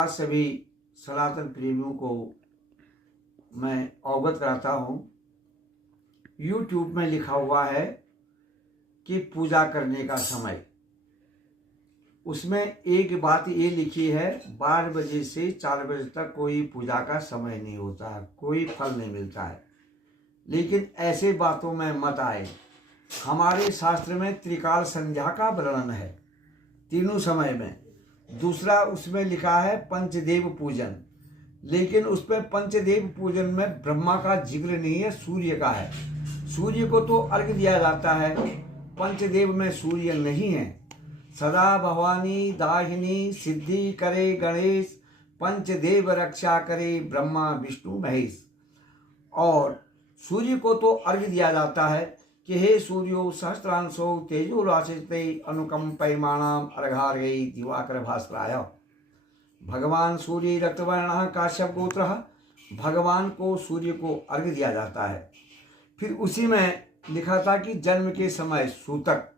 आज सभी सनातन प्रेमियों को मैं अवगत कराता हूँ। YouTube में लिखा हुआ है कि पूजा करने का समय, उसमें एक बात ये लिखी है 12 बजे से 4 बजे तक कोई पूजा का समय नहीं होता है, कोई फल नहीं मिलता है। लेकिन ऐसे बातों में मत आए। हमारे शास्त्र में त्रिकाल संध्या का वर्णन है, तीनों समय में। दूसरा उसमें लिखा है पंचदेव पूजन, लेकिन उस पर पंचदेव पूजन में ब्रह्मा का जिक्र नहीं है, सूर्य का है। सूर्य को तो अर्घ दिया जाता है, पंचदेव में सूर्य नहीं है। सदा भवानी दाहिनी सिद्धि करे गणेश, पंचदेव रक्षा करे ब्रह्मा विष्णु महेश। और सूर्य को तो अर्घ दिया जाता है कि हे सूर्यो सहस्त्रांशो तेजो राशिते अनुकंपयमाणाम अर्घार्घ्यै दिवाकर भास्कराय। भगवान सूर्य रक्तवर्णः काश्यप गोत्रः, भगवान को सूर्य को अर्घ दिया जाता है। फिर उसी में लिखा था कि जन्म के समय सूतक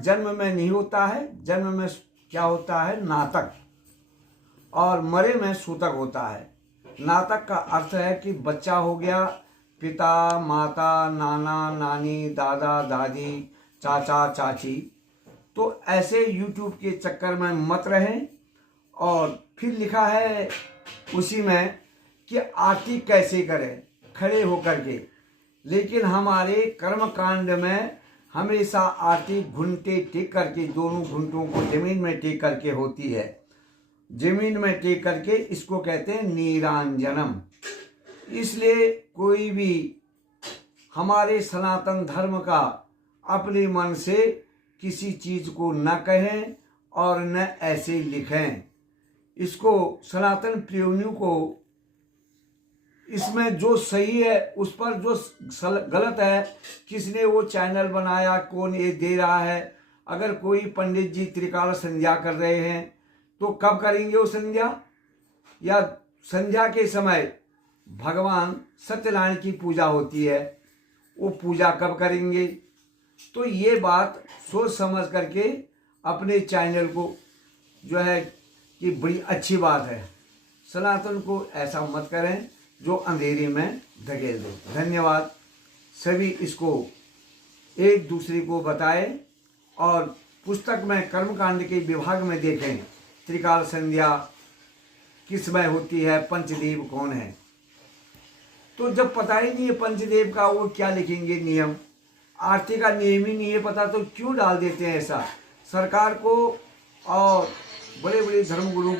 जन्म में नहीं होता है, जन्म में क्या होता है नातक, और मरे में सूतक होता है। नातक का अर्थ है कि बच्चा हो गया, पिता माता नाना नानी दादा दादी चाचा चाची। तो ऐसे YouTube के चक्कर में मत रहें। और फिर लिखा है उसी में कि आरती कैसे करें खड़े होकर के, लेकिन हमारे कर्म कांड में हमेशा आरती घुंटे टेक करके, दोनों घुंटों को जमीन में टेक करके होती है। जमीन में टेक करके इसको कहते हैं नीरांजनम। इसलिए कोई भी हमारे सनातन धर्म का अपने मन से किसी चीज को न कहें और न ऐसे लिखें। इसको सनातन प्रेमियों को इसमें जो सही है उस पर, जो गलत है किसने वो चैनल बनाया, कौन ये दे रहा है। अगर कोई पंडित जी त्रिकाल संध्या कर रहे हैं तो कब करेंगे वो संध्या, या संध्या के समय भगवान सत्यनारायण की पूजा होती है, वो पूजा कब करेंगे। तो ये बात सोच समझ करके अपने चैनल को जो है कि बड़ी अच्छी बात है, सनातन को ऐसा मत करें जो अंधेरे में धकेल दे। धन्यवाद। सभी इसको एक दूसरे को बताएं और पुस्तक में कर्मकांड के विभाग में देखें त्रिकाल संध्या किस समय होती है, पंचदेव कौन है। तो जब पता ही नहीं है पंचदेव का, वो क्या लिखेंगे नियम, आरती का नियम ही नहीं है पता, तो क्यों डाल देते हैं ऐसा। सरकार को और बड़े बड़े धर्मगुरु